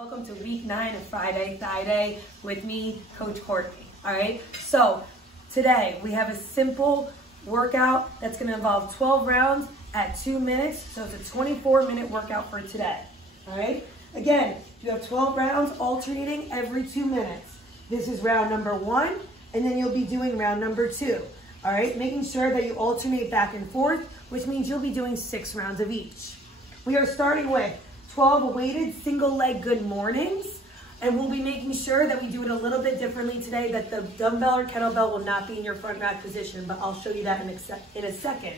Welcome to week 9 of Friday Thigh Day with me, Coach Courtney. All right, so today we have a simple workout that's going to involve 12 rounds at 2 minutes. So it's a 24-minute workout for today. All right, again, you have 12 rounds alternating every 2 minutes. This is round number 1, and then you'll be doing round number 2. All right, making sure that you alternate back and forth, which means you'll be doing 6 rounds of each. We are starting with 12 weighted single leg good mornings, and we'll be making sure that we do it a little bit differently today, that the dumbbell or kettlebell will not be in your front rack position, but I'll show you that in a second.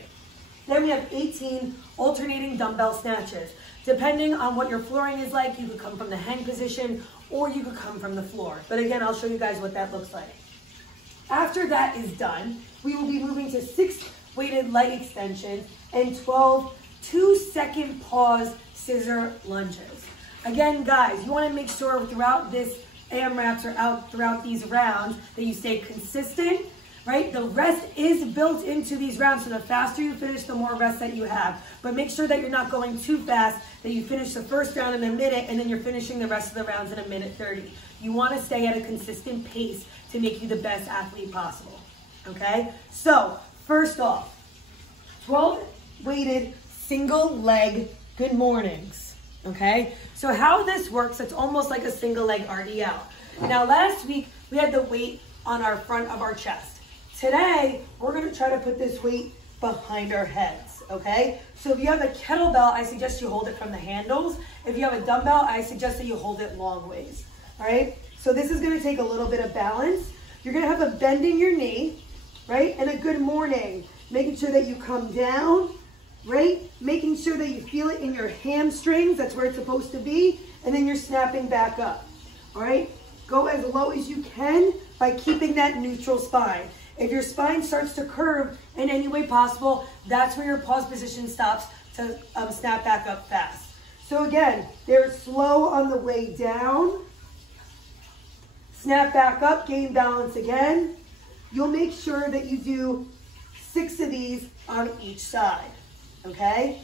Then we have 18 alternating dumbbell snatches. Depending on what your flooring is like, you could come from the hang position or you could come from the floor. But again, I'll show you guys what that looks like. After that is done, we will be moving to 6 weighted leg extensions and 12 2-second pause scissor lunges. Again, guys, you want to make sure throughout this AMRAPs or throughout these rounds that you stay consistent, right? The rest is built into these rounds, so the faster you finish, the more rest that you have. But make sure that you're not going too fast, that you finish the first round in a minute and then you're finishing the rest of the rounds in a minute 30. You want to stay at a consistent pace to make you the best athlete possible, okay? So, first off, 12 weighted single leg good mornings, okay? So how this works, it's almost like a single leg RDL. Now last week, we had the weight on our front of our chest. Today, we're gonna try to put this weight behind our heads, okay? So if you have a kettlebell, I suggest you hold it from the handles. If you have a dumbbell, I suggest that you hold it long ways, all right? So this is gonna take a little bit of balance. You're gonna have a bend in your knee, right? And a good morning, making sure that you come down, right? Making sure that you feel it in your hamstrings, that's where it's supposed to be, and then you're snapping back up, all right? Go as low as you can by keeping that neutral spine. If your spine starts to curve in any way possible, that's where your pause position stops to snap back up fast. So again, they're slow on the way down, snap back up, gain balance again. You'll make sure that you do 6 of these on each side. Okay?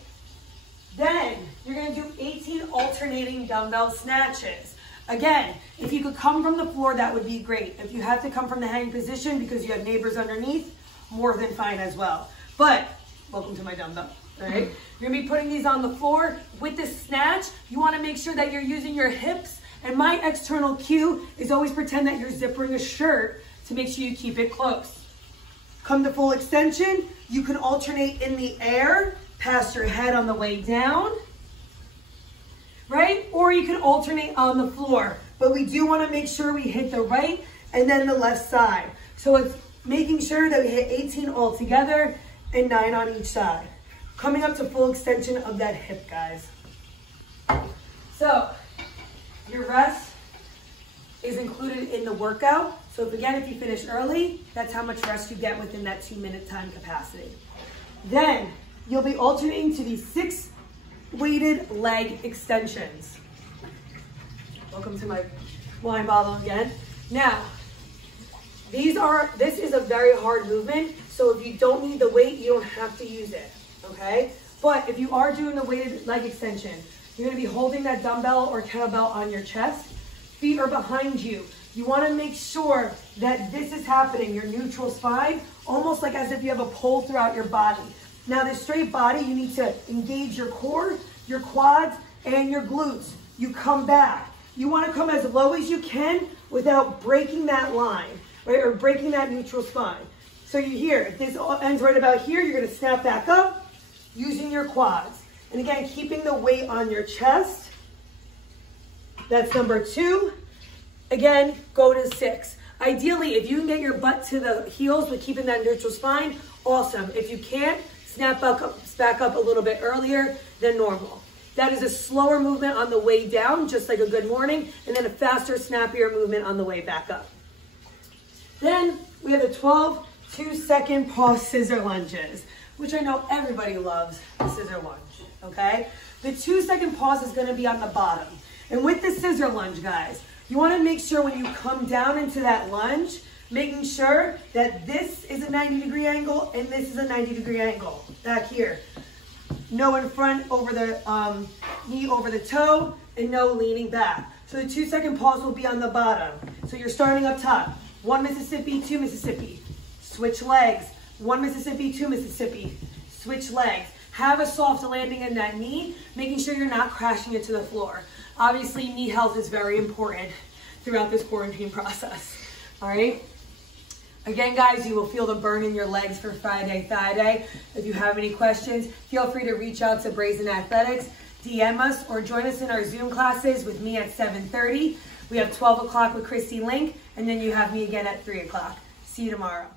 Then you're gonna do 18 alternating dumbbell snatches. Again, if you could come from the floor, that would be great. If you have to come from the hang position because you have neighbors underneath, more than fine as well. But, welcome to my dumbbell, all right? You're gonna be putting these on the floor. With the snatch, you wanna make sure that you're using your hips, and my external cue is always pretend that you're zippering a shirt to make sure you keep it close. Come to full extension, you can alternate in the air, past your head on the way down, right? Or you can alternate on the floor. But we do want to make sure we hit the right and then the left side. So it's making sure that we hit 18 all together and 9 on each side. Coming up to full extension of that hip, guys. So your rest is included in the workout. So if you finish early, that's how much rest you get within that 2-minute time capacity. Then you'll be alternating to these 6 weighted leg extensions. Welcome to my wine bottle again. Now, this is a very hard movement, so if you don't need the weight, you don't have to use it, okay? But if you are doing the weighted leg extension, you're gonna be holding that dumbbell or kettlebell on your chest. Feet are behind you. You wanna make sure that this is happening, your neutral spine, almost like as if you have a pole throughout your body. Now this straight body, you need to engage your core, your quads, and your glutes. You come back. You wanna come as low as you can without breaking that line, right? Or breaking that neutral spine. So you hear, if this ends right about here, you're gonna snap back up using your quads. And again, keeping the weight on your chest. That's number 2. Again, go to 6. Ideally, if you can get your butt to the heels with keeping that neutral spine, awesome. If you can't, snap back up a little bit earlier than normal. That is a slower movement on the way down, just like a good morning, and then a faster, snappier movement on the way back up. Then we have the 12 2-second pause scissor lunges, which I know everybody loves the scissor lunge, okay? The 2-second pause is gonna be on the bottom. And with the scissor lunge, guys, you wanna make sure when you come down into that lunge, making sure that this is a 90-degree angle and this is a 90-degree angle back here. No in front over the knee over the toe, and no leaning back. So the 2-second pause will be on the bottom. So you're starting up top. 1 Mississippi, 2 Mississippi. Switch legs. 1 Mississippi, 2 Mississippi. Switch legs. Have a soft landing in that knee, making sure you're not crashing it to the floor. Obviously, knee health is very important throughout this quarantine process. All right? Again, guys, you will feel the burn in your legs for Friday Thigh Day. If you have any questions, feel free to reach out to Brazen Athletics, DM us, or join us in our Zoom classes with me at 7:30. We have 12 o'clock with Christy Link, and then you have me again at 3 o'clock. See you tomorrow.